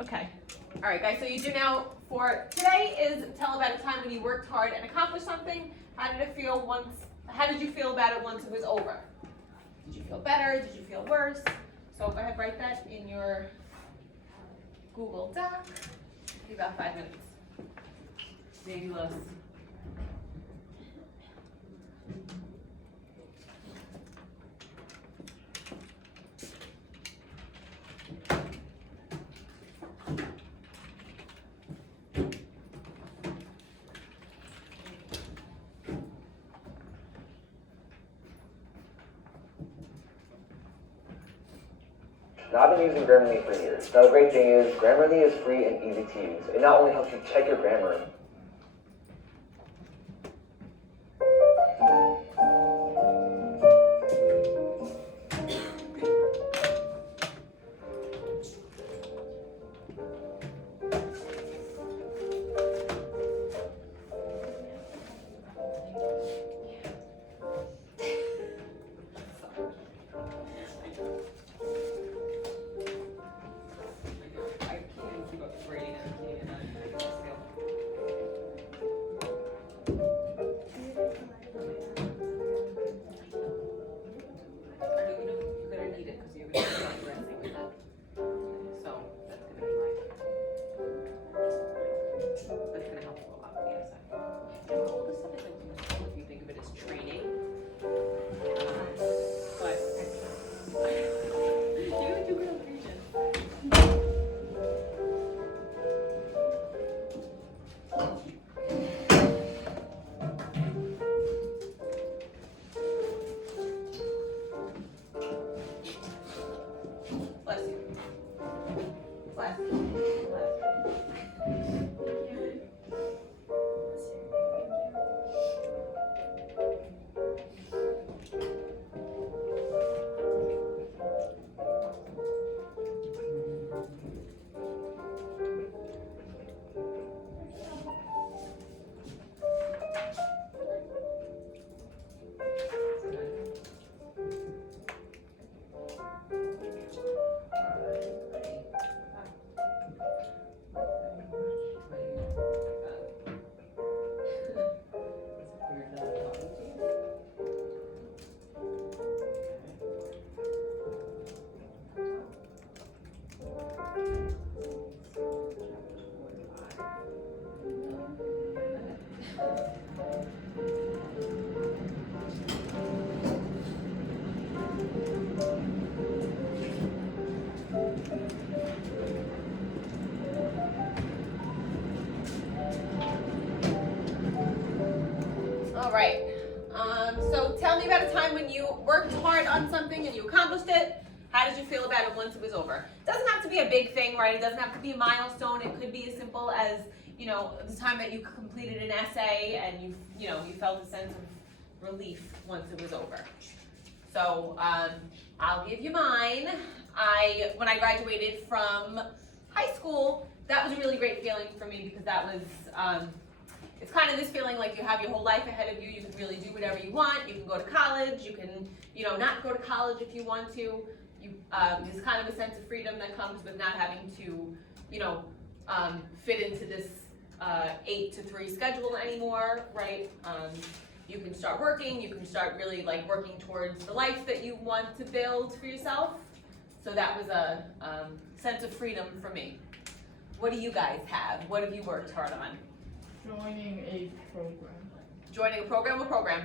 Okay. All right, guys, so you do now for today is tell about a time when you worked hard and accomplished something. How did you feel about it once it was over? Did you feel better? Did you feel worse? So go ahead, write that in your Google Doc. Be about 5 minutes. Maybe less. Now, I've been using Grammarly for years. Now, the great thing is, Grammarly is free and easy to use. It not only helps you check your grammar, All right. So tell me about a time when you worked hard on something and you accomplished it. How did you feel about it once it was over? It doesn't have to be a big thing, right? It doesn't have to be a milestone. It could be as simple as, the time that you completed an essay and you felt a sense of relief once it was over. So I'll give you mine. When I graduated from high school, that was a really great feeling for me because that was, it's kind of this feeling like you have your whole life ahead of you. You can really do whatever you want. You can go to college. You can, not go to college if you want to. There's kind of a sense of freedom that comes with not having to, fit into this 8 to 3 schedule anymore, right? You can start working. You can start really working towards the life that you want to build for yourself. So that was a sense of freedom for me. What do you guys have? What have you worked hard on? Joining a program. Joining a program? What program?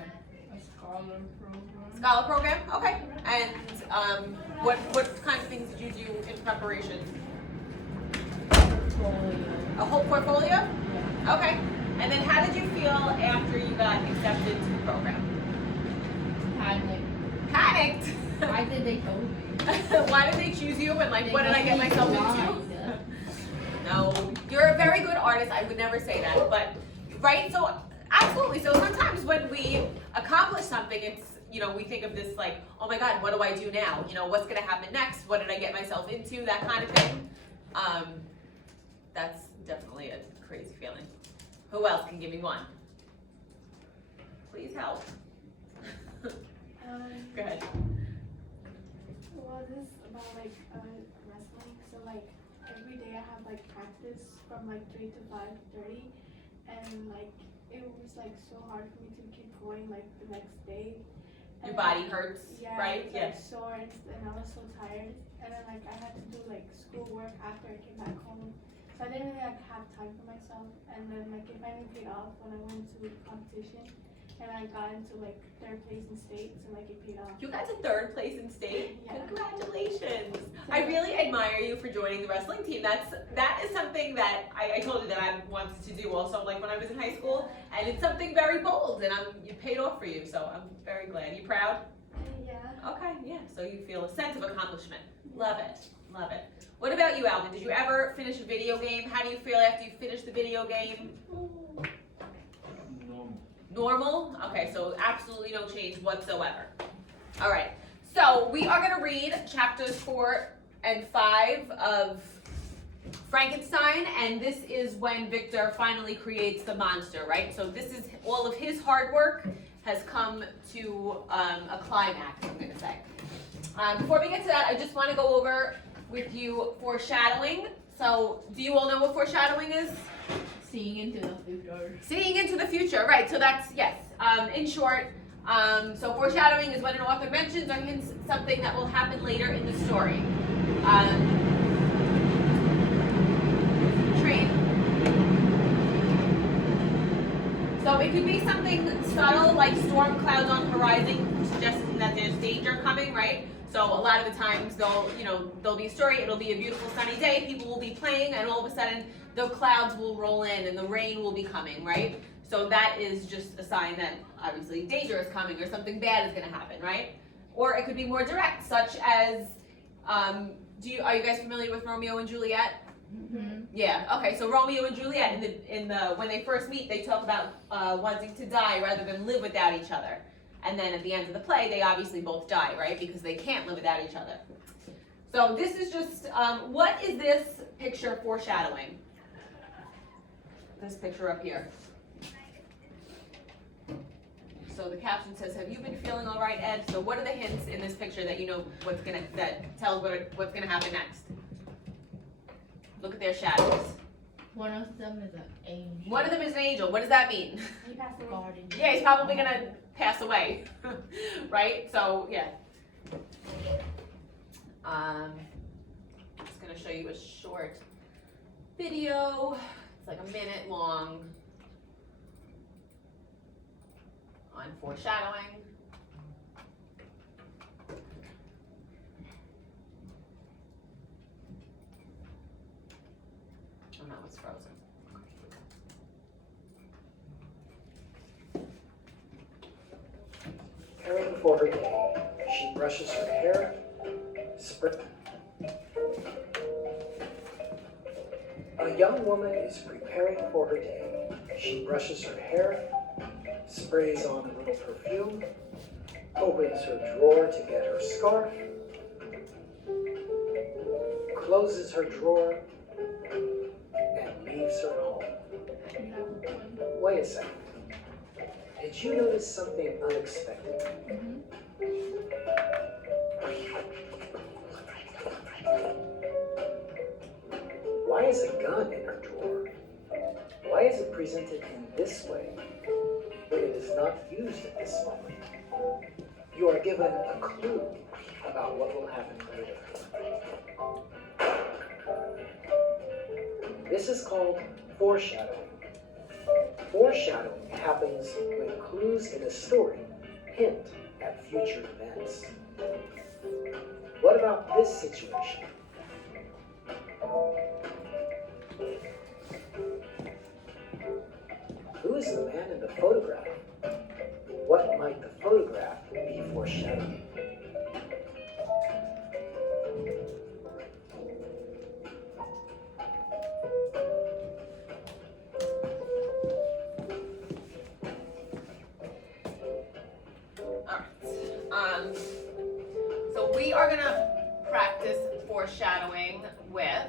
A scholar program. Scholar program? Okay. And what kind of things did you do in preparation? Portfolio. A whole portfolio? Yeah. Okay. And then how did you feel after you got accepted to the program? Panicked? Why did they choose me? Why did they choose you? And what did I get myself into? No, you're a very good artist. I would never say that, but right? So absolutely. So sometimes when we accomplish something, it's we think of this like, oh my God, what do I do now? What's gonna happen next? What did I get myself into? That kind of thing. That's definitely a crazy feeling. Who else can give me one? Please help. Go ahead. Well, this is about wrestling. So like every day I have like practice from like 3 to 5:30, and like it was like so hard for me to keep going like the next day. Your And, body hurts, yeah, right? It's, like, sore and I was so tired. And then like I had to do like schoolwork after I came back home. So I didn't really like have time for myself. And then like it finally paid off when I went to competition and I got into like 3rd place in state, so like it paid off. You got to 3rd place in state. Yeah. Congratulations! I really admire you for joining the wrestling team. That is something that I told you that I wanted to do also, like when I was in high school, and it's something very bold, and it paid off for you. So I'm very glad. You proud? Yeah. Okay, yeah. So you feel a sense of accomplishment. Love it, love it. What about you, Alvin? Did you ever finish a video game? How do you feel after you finish the video game? Normal? Okay, so absolutely no change whatsoever. All right, so we are going to read chapters 4 and 5 of Frankenstein, and this is when Victor finally creates the monster, right? So this is all of his hard work has come to a climax, I'm going to say. Before we get to that, I just want to go over with you foreshadowing. So do you all know what foreshadowing is? Seeing into the future. Seeing into the future, right? So that's, yes, in short, so foreshadowing is when an author mentions or hints something that will happen later in the story. So it could be something subtle, like storm clouds on horizon, suggesting that there's danger coming, right? So a lot of the times there'll be a story, it'll be a beautiful sunny day, people will be playing, and all of a sudden the clouds will roll in and the rain will be coming, right? So that is just a sign that obviously danger is coming or something bad is gonna happen, right? Or it could be more direct, such as, are you guys familiar with Romeo and Juliet? Mm-hmm. Yeah, okay, so Romeo and Juliet, when they first meet, they talk about wanting to die rather than live without each other. And then at the end of the play, they obviously both die, right? Because they can't live without each other. So this is just, what is this picture foreshadowing? This picture up here. So the caption says, "Have you been feeling all right, Ed?" So what are the hints in this picture that you know that tells what's gonna happen next? Look at their shadows. One of them is an angel. One of them is an angel. What does that mean? He passed away. Guardian. Yeah, he's probably gonna pass away, right? So yeah. Just gonna show you a short video. It's like a minute long on foreshadowing. Oh no, it's frozen. Preparing for her day, she brushes her hair, A young woman is preparing for her day. She brushes her hair, sprays on a little perfume, opens her drawer to get her scarf, closes her drawer, and leaves her home. Wait a second. Did you notice something unexpected? Mm-hmm. Why is a gun in her drawer? Why is it presented in this way, but it is not used at this moment? You are given a clue about what will happen later. This is called foreshadowing. Foreshadowing happens when clues in a story hint at future events. What about this situation? Who is the man in the photograph? What might the photograph be foreshadowing? So we are gonna practice foreshadowing with.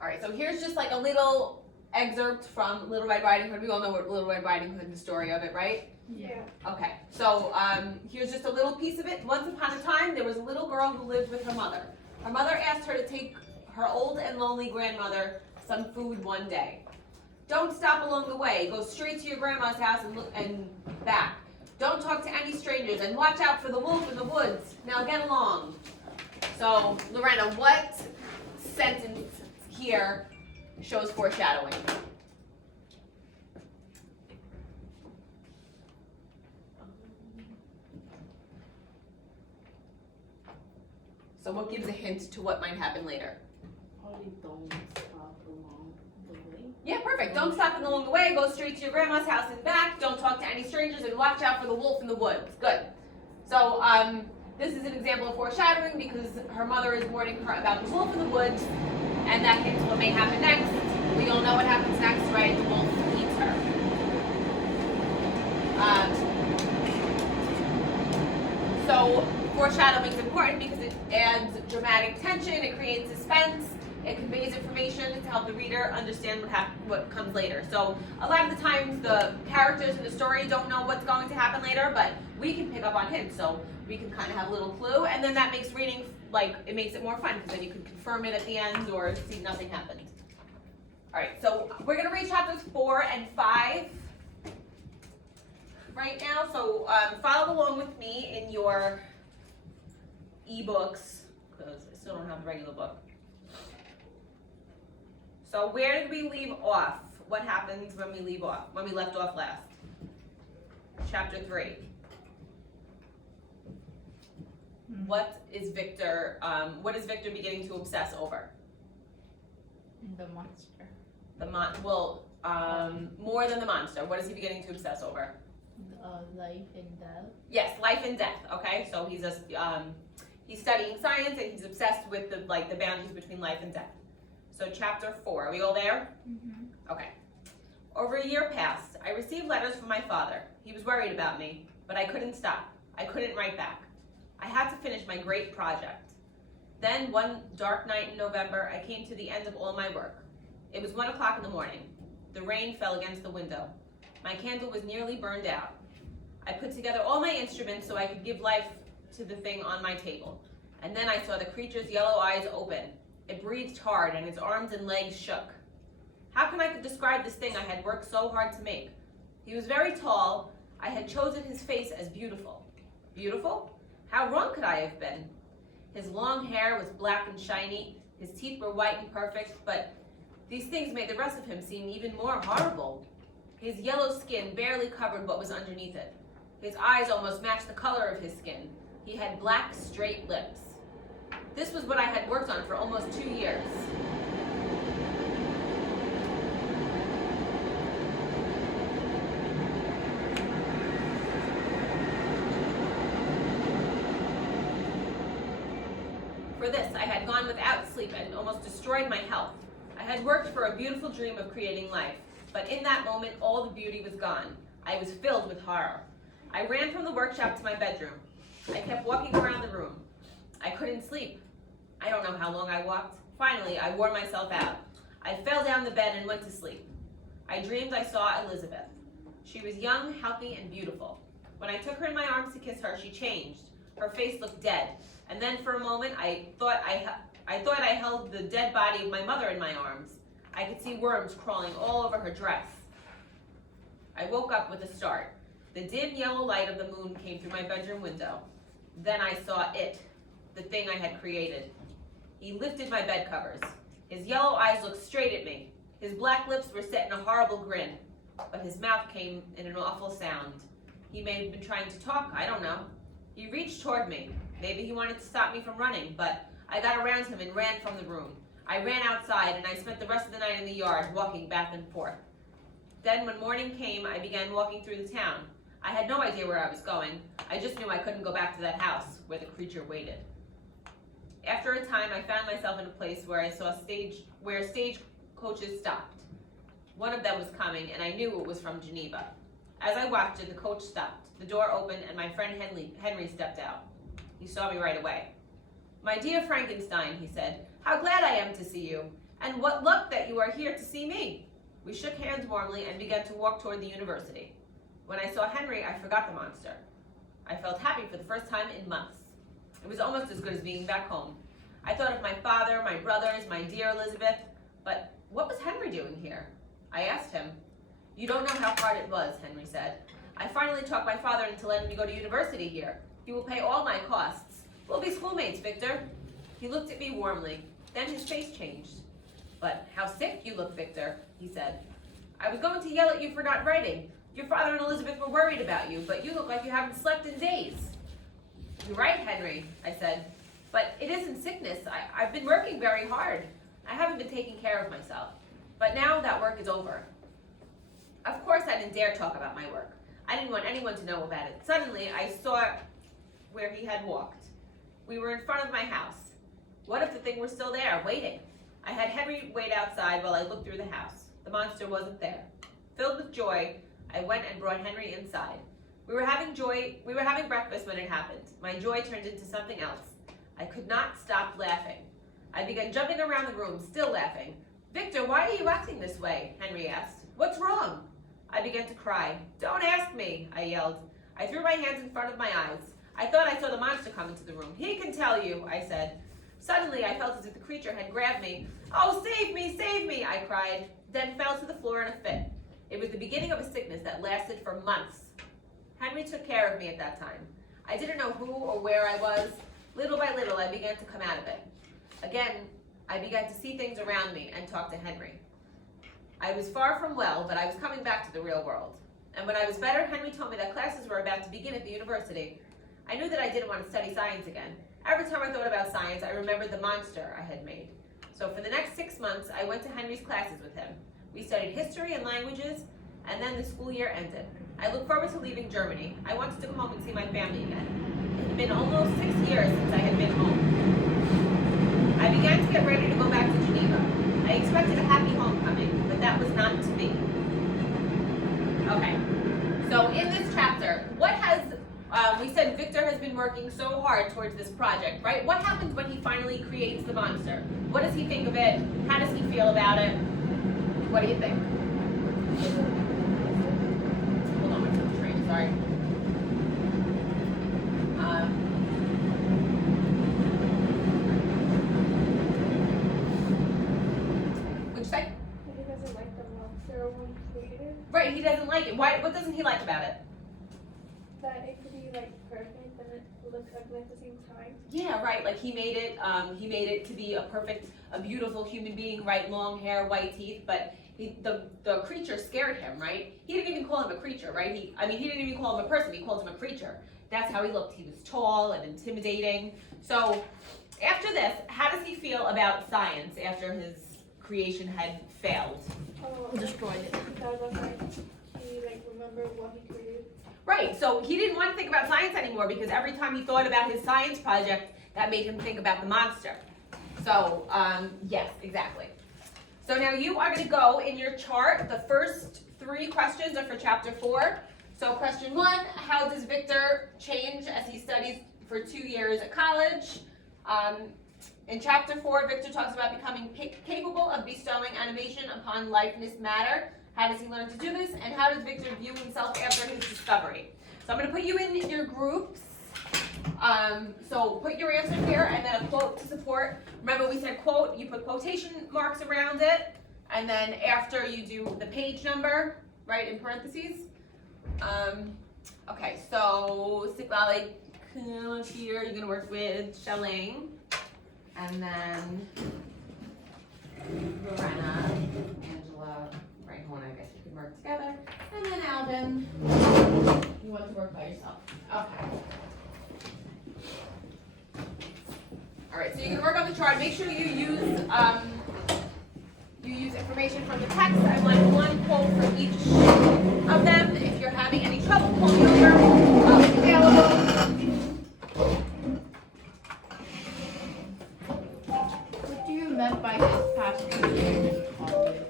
All right, so here's just like a little excerpt from Little Red Riding Hood. We all know what Little Red Riding Hood and the story of it, right? Yeah. Okay, so here's just a little piece of it. Once upon a time, there was a little girl who lived with her mother. Her mother asked her to take her old and lonely grandmother some food one day. Don't stop along the way. Go straight to your grandma's house and back. Don't talk to any strangers, and watch out for the wolf in the woods. Now get along. So, Lorena, what sentence here shows foreshadowing? So what gives a hint to what might happen later? Probably don't stop along the way. Yeah, perfect. Don't stop along the way. Go straight to your grandma's house and back. Don't talk to any strangers, and watch out for the wolf in the woods. Good. So this is an example of foreshadowing because her mother is warning her about the wolf in the woods, and that hints what may happen next. We all know what happens next, right? The wolf eats her. So foreshadowing is important because it adds dramatic tension, it creates suspense, it conveys information to help the reader understand what comes later. So a lot of the times the characters in the story don't know what's going to happen later, but we can pick up on hints, so we can kind of have a little clue, and then that makes reading, like, it makes it more fun because then you can confirm it at the end or see nothing happened. All right, so we're gonna read chapters 4 and 5 right now, so follow along with me in your ebooks, because I still don't have the regular book. So where did we leave off? What happens when we leave off? When we left off last? Chapter 3. What is Victor beginning to obsess over? The monster. More than the monster. What is he beginning to obsess over? Life and death. Yes, life and death. Okay, so he's studying science and he's obsessed with the boundaries between life and death. So chapter 4, are we all there? Mm-hmm. Okay. Over a year passed. I received letters from my father. He was worried about me, but I couldn't stop. I couldn't write back. I had to finish my great project. Then one dark night in November, I came to the end of all my work. It was 1 o'clock in the morning. The rain fell against the window. My candle was nearly burned out. I put together all my instruments so I could give life to the thing on my table. And then I saw the creature's yellow eyes open. It breathed hard and its arms and legs shook. How can I describe this thing I had worked so hard to make? He was very tall. I had chosen his face as beautiful. Beautiful? How wrong could I have been? His long hair was black and shiny. His teeth were white and perfect, but these things made the rest of him seem even more horrible. His yellow skin barely covered what was underneath it. His eyes almost matched the color of his skin. He had black, straight lips. This was what I had worked on for almost 2 years. For this, I had gone without sleep and almost destroyed my health. I had worked for a beautiful dream of creating life, but in that moment, all the beauty was gone. I was filled with horror. I ran from the workshop to my bedroom. I kept walking around the room. I couldn't sleep. I don't know how long I walked. Finally, I wore myself out. I fell down the bed and went to sleep. I dreamed I saw Elizabeth. She was young, healthy, and beautiful. When I took her in my arms to kiss her, she changed. Her face looked dead. And then for a moment, I thought I held the dead body of my mother in my arms. I could see worms crawling all over her dress. I woke up with a start. The dim yellow light of the moon came through my bedroom window. Then I saw it, the thing I had created. He lifted my bed covers. His yellow eyes looked straight at me. His black lips were set in a horrible grin, but his mouth came in an awful sound. He may have been trying to talk, I don't know. He reached toward me. Maybe he wanted to stop me from running, but I got around him and ran from the room. I ran outside and I spent the rest of the night in the yard walking back and forth. Then when morning came, I began walking through the town. I had no idea where I was going. I just knew I couldn't go back to that house where the creature waited. After a time, I found myself in a place where I saw stage coaches stopped. One of them was coming, and I knew it was from Geneva. As I watched it, the coach stopped. The door opened, and my friend Henry stepped out. He saw me right away. "My dear Frankenstein," he said, "how glad I am to see you, and what luck that you are here to see me." We shook hands warmly and began to walk toward the university. When I saw Henry, I forgot the monster. I felt happy for the first time in months. It was almost as good as being back home. I thought of my father, my brothers, my dear Elizabeth, but what was Henry doing here? I asked him. You don't know how hard it was, Henry said. I finally talked my father into letting me go to university here. He will pay all my costs. We'll be schoolmates, Victor. He looked at me warmly. Then his face changed. But how sick you look, Victor, he said. I was going to yell at you for not writing. Your father and Elizabeth were worried about you, but you look like you haven't slept in days. You're right, Henry, I said. But it isn't sickness. I've been working very hard. I haven't been taking care of myself. But now that work is over. Of course, I didn't dare talk about my work. I didn't want anyone to know about it. Suddenly, I saw where he had walked. We were in front of my house. What if the thing were still there, waiting? I had Henry wait outside while I looked through the house. The monster wasn't there. Filled with joy, I went and brought Henry inside. We were having breakfast when it happened. My joy turned into something else. I could not stop laughing. I began jumping around the room, still laughing. Victor, why are you acting this way? Henry asked. What's wrong? I began to cry. Don't ask me, I yelled. I threw my hands in front of my eyes. I thought I saw the monster come into the room. He can tell you, I said. Suddenly, I felt as if the creature had grabbed me. Oh, save me, I cried, then fell to the floor in a fit. It was the beginning of a sickness that lasted for months. Henry took care of me at that time. I didn't know who or where I was. Little by little, I began to come out of it. Again, I began to see things around me and talk to Henry. I was far from well, but I was coming back to the real world. And when I was better, Henry told me that classes were about to begin at the university. I knew that I didn't want to study science again. Every time I thought about science, I remembered the monster I had made. So for the next 6 months, I went to Henry's classes with him. We studied history and languages, and then the school year ended. I looked forward to leaving Germany. I wanted to go home and see my family again. It had been almost 6 years since I had been home. I began to get ready to go back to Geneva. I expected a happy homecoming, but that was not to be. Okay, so in this chapter, what has, we said Victor has been working so hard towards this project, right? What happens when he finally creates the monster? What does he think of it? How does he feel about it? What do you think? Hold on, I'm train, sorry. What'd you say? He doesn't like the monster when he created it. Right, he doesn't like it. Why? What doesn't he like about it? That it could be like perfect and it looks ugly at the same time. Yeah, right. Like he made it to be a perfect, a beautiful human being, right? Long hair, white teeth, but the creature scared him, right? He didn't even call him a creature, right? He didn't even call him a person. He called him a creature. That's how he looked. He was tall and intimidating. So after this, how does he feel about science after his creation had failed? Oh, Destroyed it. That was like he remembered what he created. Right, so he didn't want to think about science anymore because every time he thought about his science project, that made him think about the monster. So, yes, exactly. So now you are going to go in your chart. The first 3 questions are for chapter 4. So question 1, how does Victor change as he studies for 2 years at college? In chapter 4, Victor talks about becoming capable of bestowing animation upon lifeless matter. How does he learn to do this? And how does Victor view himself after his discovery? So I'm going to put you in your groups. So put your answer here and then a quote to support. Remember we said quote, you put quotation marks around it. And then after you do the page number, right, in parentheses. Okay, so Sikwali here, you're going to work with Shelling. And then Lorena, Angela, right, hold on, I guess you can work together. And then Alvin, you want to work by yourself. Okay. All right, so you can work on the chart. Make sure you use information from the text. I want 1 quote for each of them. If you're having any trouble, pull me over. I'll be available. What do you meant by his past 2 years in college?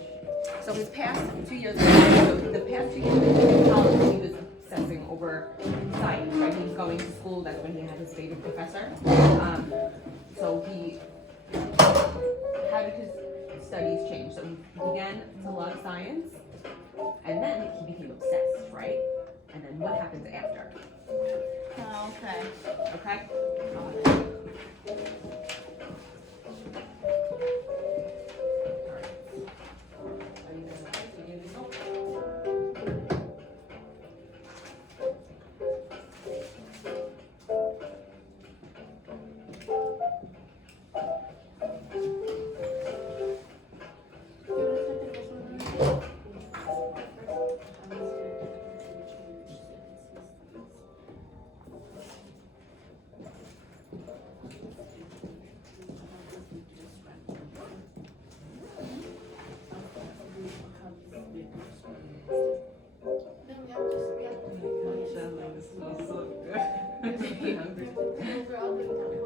So his past 2 years, so the past 2 years in college, he was obsessing over science, right? He was going to school, that's when he had his favorite professor. So how did his studies change? So he began to love science, happens after. Okay. Okay? Got it. Alright. Are you guys okay? You need help?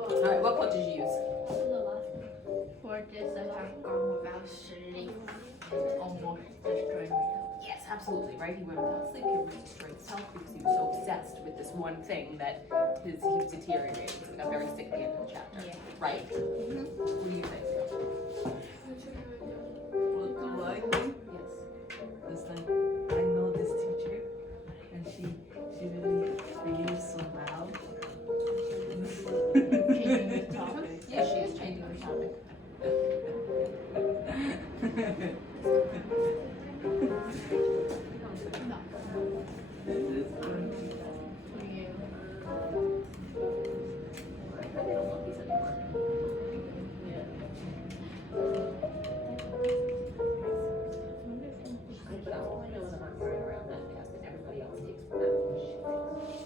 Alright, what quote did you use? For this, I have gone without sleep. Almost destroyed me. Yes, absolutely, right? He went without sleep, he almost destroyed himself because he was so obsessed with this one thing that he was deteriorating. So he got very sick at the end of the chapter. Yeah. Right? What do you think? What do I think? Yes. It's like I know this teacher, and she really reads so loud. Changing the topic. Yeah, she is changing the topic. They don't want these anymore. But all I know is I'm not carrying around that test and everybody else takes that shit.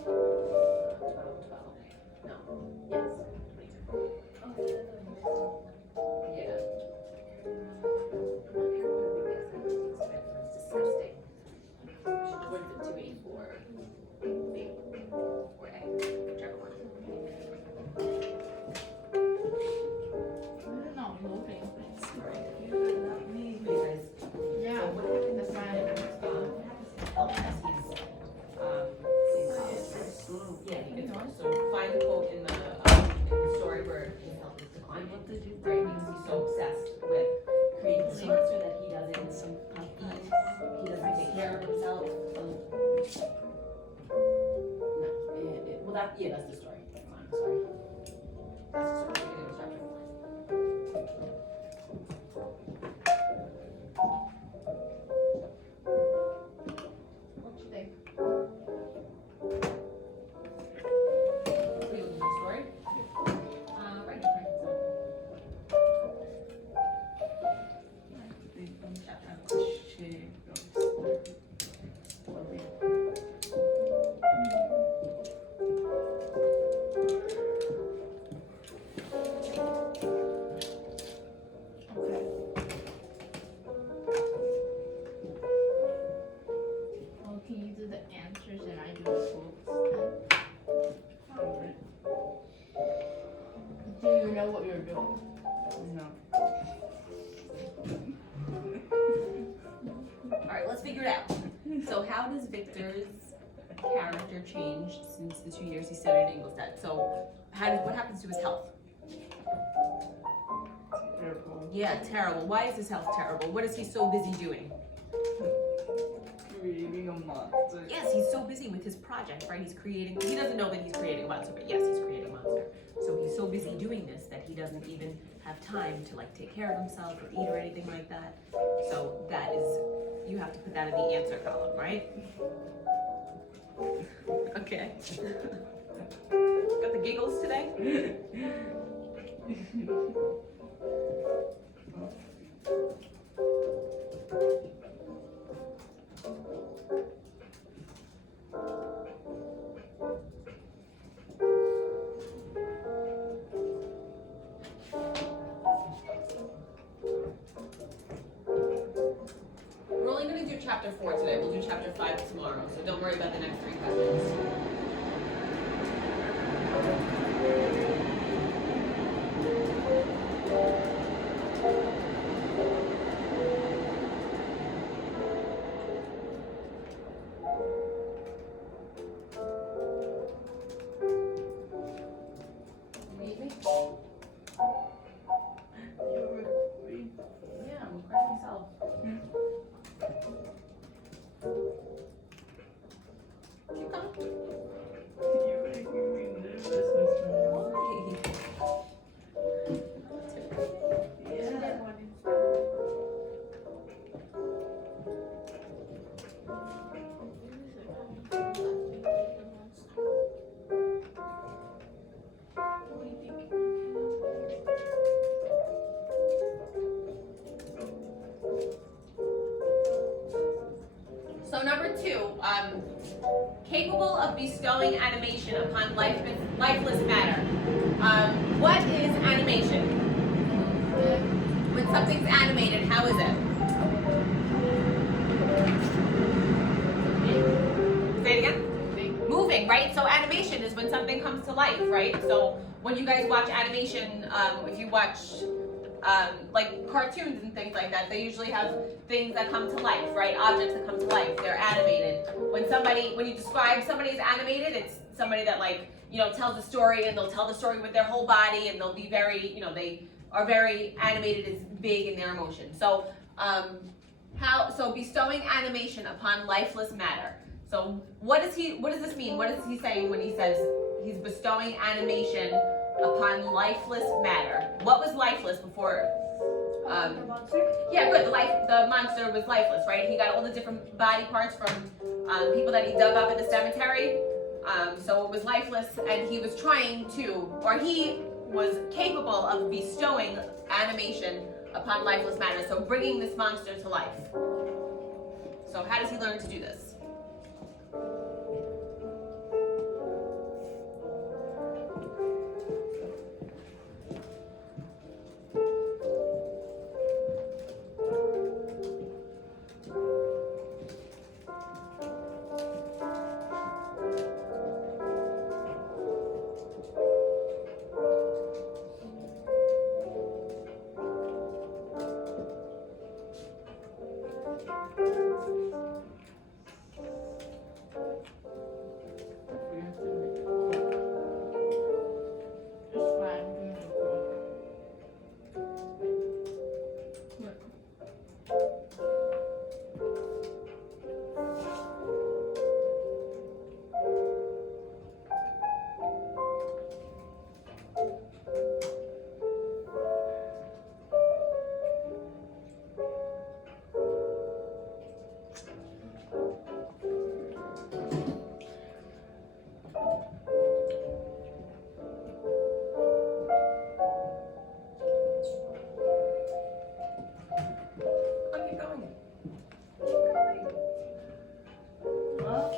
12. No. Yes. 22. Yeah. I'm not carrying a big test. It's disgusting. What is it, 2 8 or B or A? Whichever one. No, moving. Sorry, not me. You guys. Yeah, So what happens? that's fine. What happens is yeah, he gets worse. So find the quote in the story where his health is declining. What did you Right, because he's so obsessed with creating this monster that he doesn't some puppies? he doesn't take care of himself. No, well that's the story. Come on, I'm sorry. That's the story. Beginning of chapter 4. What you think? Are you looking at the story? Right, Frankenstein. Okay. Well, can you do the answers and I do the quotes? Do you know what you're doing? No. Alright, let's figure it out. So how does Victor's character change since the 2 years he studied Ingolstadt? So what happens to his health? Terrible. Yeah, terrible. Why is his health terrible? What is he so busy doing? Creating a monster. Yes, he's so busy with his project, right? He doesn't know that he's creating a monster, but yes, he's creating a monster. So he's so busy doing this that he doesn't even have time to like take care of himself or eat or anything like that. So that is, you have to put that in the answer column, right? Okay. Got the giggles today? We're only going to do chapter 4 today. We'll do chapter 5 tomorrow, so don't worry about the next 3 questions. Need me? You're recording. Yeah, I'm recording myself. Keep coming. capable of bestowing animation upon lifeless matter. What is animation? When something's animated, how is it? Say it again. Moving, right? So animation is when something comes to life, right? So when you guys watch animation, if you watch like cartoons and things like that, they usually have things that come to life, right? Objects that come to life. They're animated. When you describe somebody as animated, it's somebody that tells a story, and they'll tell the story with their whole body, and they'll be very, they are very animated, is big in their emotion. So bestowing animation upon lifeless matter. So what does this mean? What is he saying when he says he's bestowing animation upon lifeless matter? What was lifeless before? The monster? Yeah, good. The monster was lifeless, right? He got all the different body parts from people that he dug up in the cemetery. So it was lifeless, and he was he was capable of bestowing animation upon lifeless matter. So bringing this monster to life. So how does he learn to do this?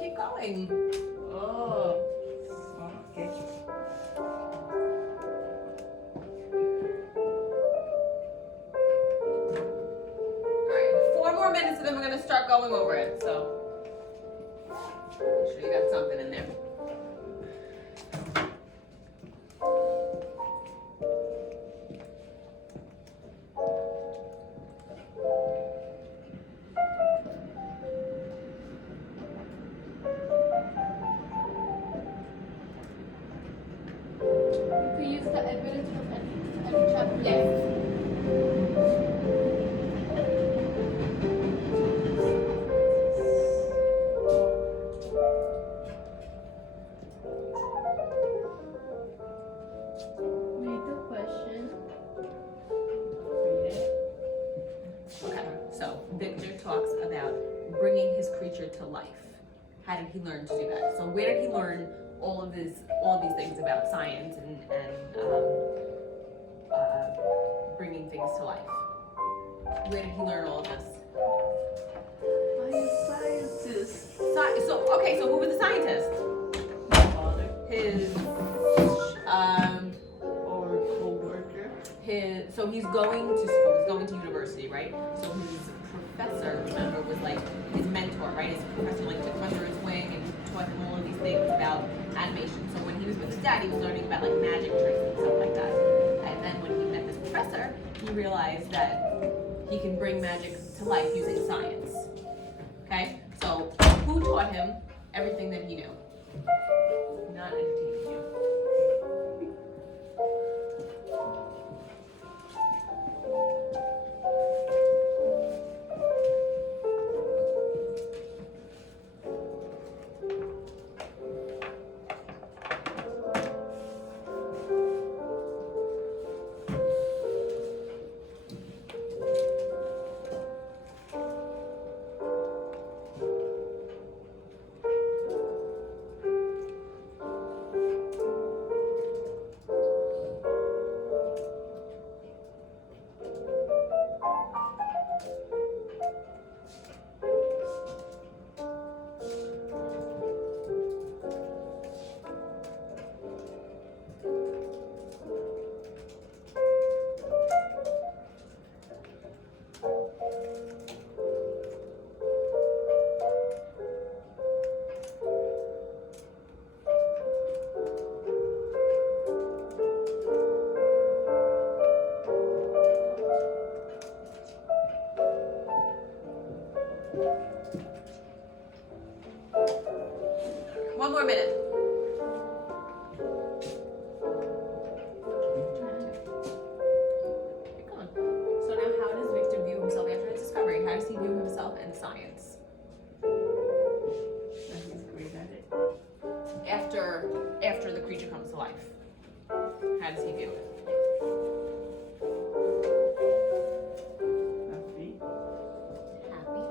Keep going. Oh, okay. Alright, 4 more minutes and then we're going to start going over it. So, make sure you got something in there. You could use the evidence from any chapter. Yes. Read the question. Read it. Okay, so Victor talks about bringing his creature to life. How did he learn to do that? So where did he learn all of these things about science and bringing things to life? Where did he learn all of this? I'm a scientist. So who was the scientist? My father His or co-worker. so he's going to school, he's going to university, right? So his professor, remember, was like his mentor, right? His professor like took him under his wing and taught him all of these things about animation. So when he was with his dad, he was learning about like magic tricks and stuff like that. And then when he met this professor, he realized that he can bring magic to life using science. Okay? So who taught him everything that he knew? Not entertaining you. more minute. Keep going. So now how does Victor view himself after his discovery? How does he view himself and science? And he's great at it. After the creature comes to life. How does he view it? Happy. Happy.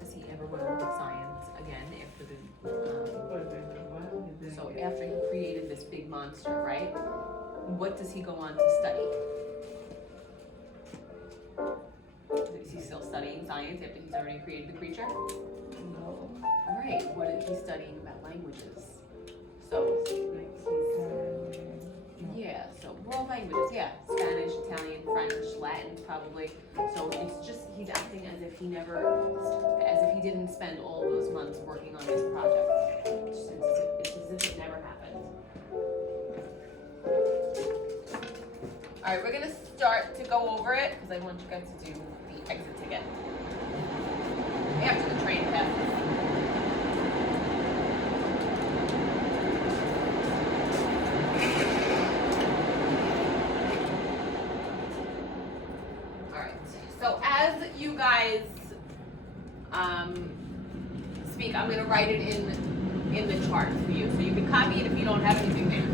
Does he ever want to look at science again after the But then what did they so get? after he created this big monster, right? What does he go on to study? Is he still studying science after he's already created the creature? No. Right. What is he studying about languages? So Like he can. yeah, so world languages, yeah. Spanish, Italian, French, Latin, probably. So it's just he's acting as if he didn't spend all those months working on this project. It's as if it never happened. All right, we're gonna start to go over it because I want you guys to do the exit ticket after the train passes. So as you guys speak, I'm going to write it in the chart for you. So you can copy it if you don't have anything there.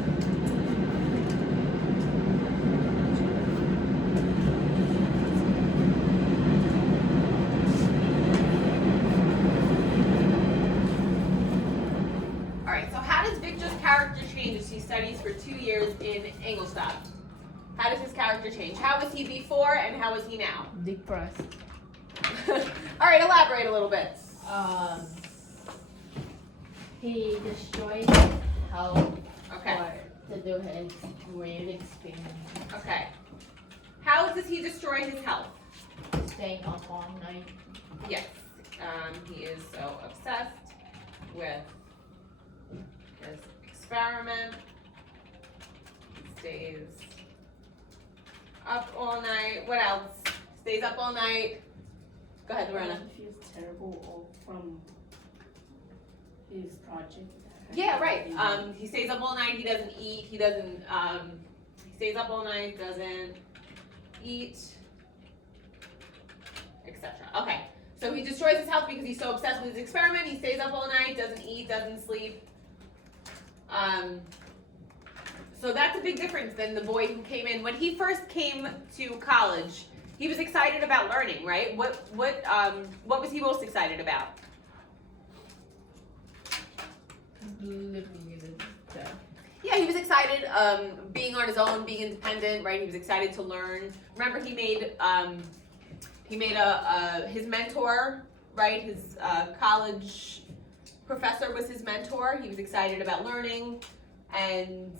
All right, so how does Victor's character change as he studies for 2 years in Ingolstadt? How does his character change? How was he before and how is he now? Depressed. All right, elaborate a little bit. He destroyed his health Okay. to do his weird experiment. Okay. How does he destroy his health? Staying up all night. Yes. He is so obsessed with his experiment. He stays up all night. What else? Stays up all night. Go ahead, Lorena. He feels terrible from his project. Yeah, right. He stays up all night. He doesn't eat. He doesn't. He stays up all night. Doesn't eat, etc. Okay. So he destroys his health because he's so obsessed with his experiment. He stays up all night. Doesn't eat. Doesn't sleep. So that's a big difference than the boy who came in when he first came to college. He was excited about learning, right? What was he most excited about? Living in the Yeah, he was excited, being on his own, being independent, right? He was excited to learn. Remember, he made his mentor, right? His college professor was his mentor. He was excited about learning, and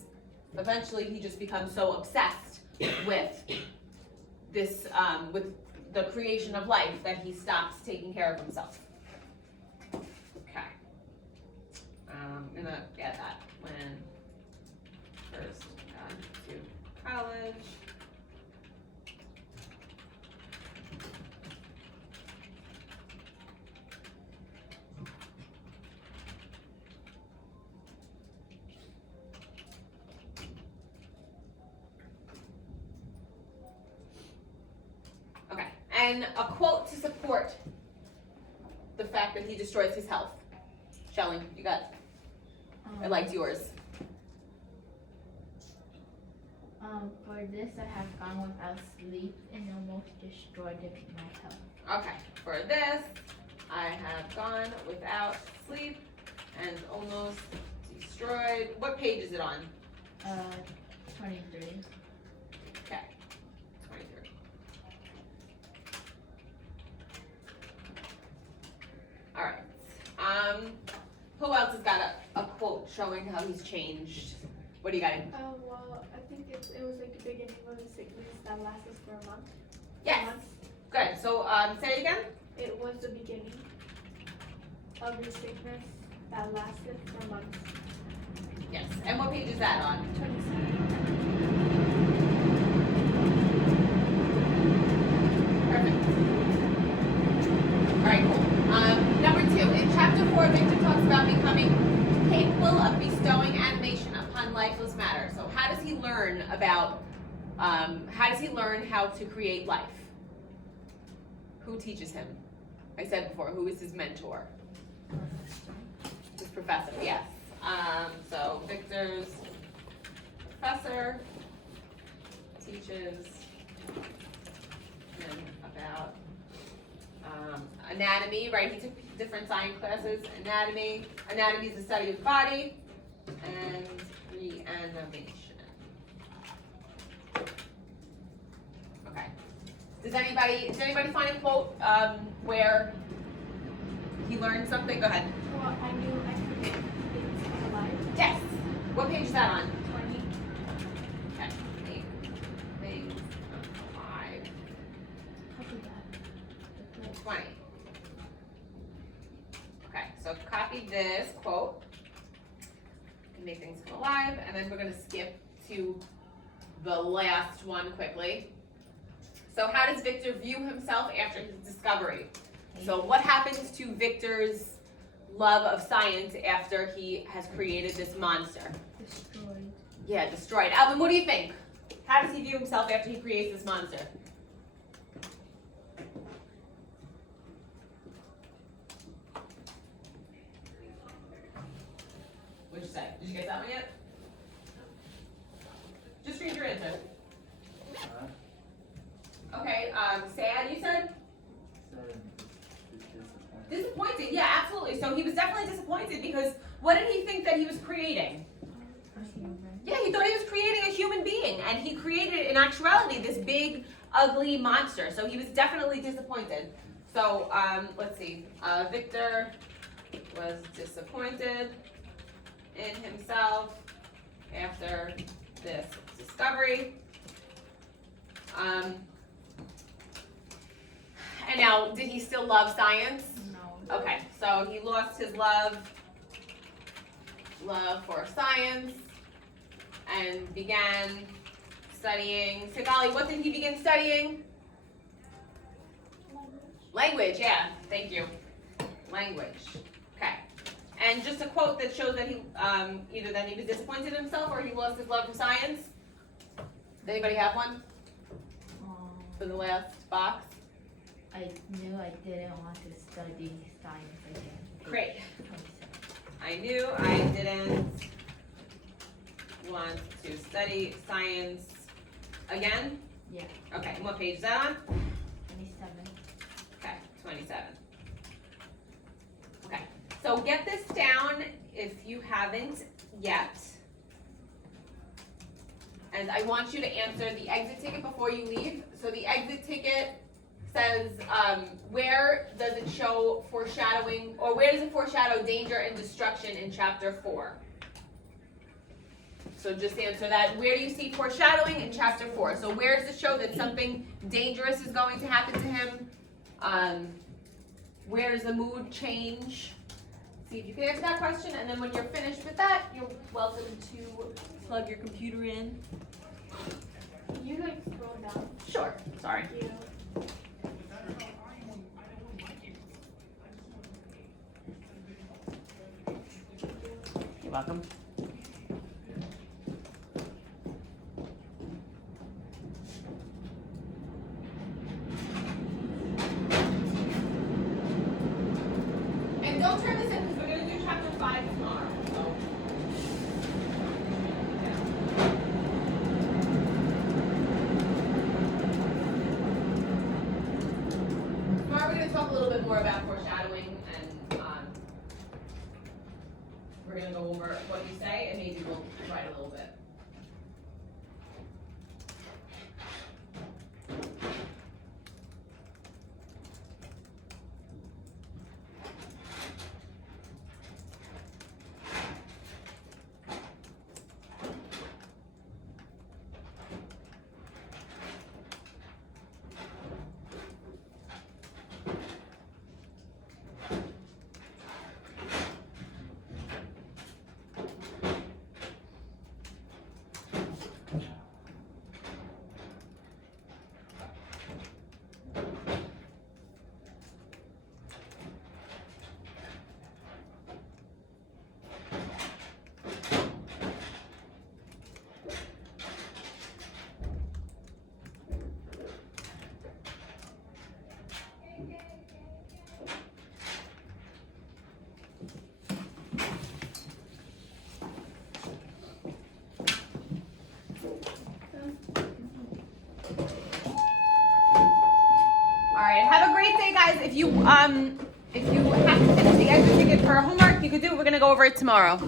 eventually he just becomes so obsessed with this, with the creation of life that he stops taking care of himself. Okay. I'm gonna add that when first got to college. Okay, and a quote to support the fact that he destroys his health. Shelly, you got it. I liked yours. For this, I have gone without sleep and almost destroyed my health. Okay, for this, I have gone without sleep and almost destroyed. What page is it on? 23. Okay, 23. All right. Who else has got a quote showing how he's changed? What do you got? Well, I think it was like the beginning of the sickness that lasted for a month. Yes. Months. Good. So say it again. It was the beginning of the sickness that lasted for months. Yes. And what page is that on? 27. Perfect. All right, cool. Number 2, in chapter 4, Victor talks about becoming does he learn about, how does he learn how to create life? Who teaches him? I said before, who is his mentor? His professor, yes. So Victor's professor teaches him about anatomy, right? He took different science classes. Anatomy. Anatomy is the study of the body. And reanimation. Okay. Does anybody find a quote where he learned something? Go ahead. Well, I knew I could make things come alive. Yes. What page is that on? 20. Okay. Make things alive. Copy that. 20. Okay, so copy this quote. Make things come alive, and then we're going to skip to the last one quickly. So how does Victor view himself after his discovery? So what happens to Victor's love of science after he has created this monster? Destroyed. Yeah, destroyed. Alvin, what do you think? How does he view himself after he creates this monster? What'd you say? Did you get that one yet? Just read your answer. Okay, sad, you said? Disappointed, yeah, absolutely. So he was definitely disappointed because what did he think that he was creating? Yeah, he thought he was creating a human being, and he created, in actuality, this big, ugly monster. So he was definitely disappointed. So, let's see. Victor was disappointed in himself after this discovery. And now, did he still love science? No. Okay, so he lost his love for science and began studying. Sivali, what did he begin studying? Language, yeah, thank you. Language. Okay. And just a quote that shows that he either that he was disappointed in himself or he lost his love for science. Does anybody have one for the last box? I knew I didn't want to study science again. Great. 27. I knew I didn't want to study science again. Yeah. Okay, and what page is that on? 27. Okay, 27. Okay, so get this down if you haven't yet. And I want you to answer the exit ticket before you leave. So the exit ticket says, where does it show foreshadowing, or where does it foreshadow danger and destruction in chapter 4? So just answer that. Where do you see foreshadowing in chapter 4? So where does it show that something dangerous is going to happen to him? Where does the mood change? See if you can answer that question, and then when you're finished with that, you're welcome to plug your computer in. Can you like scroll down? Sure. Sorry. Thank you. You're welcome. And don't turn this in because we're going to do chapter 5 tomorrow. So. Tomorrow we're going to talk a little bit more about foreshadowing, and we're going to go over what you say, and maybe we'll write a little bit. great day, guys. If you have to finish the extra ticket for homework, you could do it. We're gonna go over it tomorrow.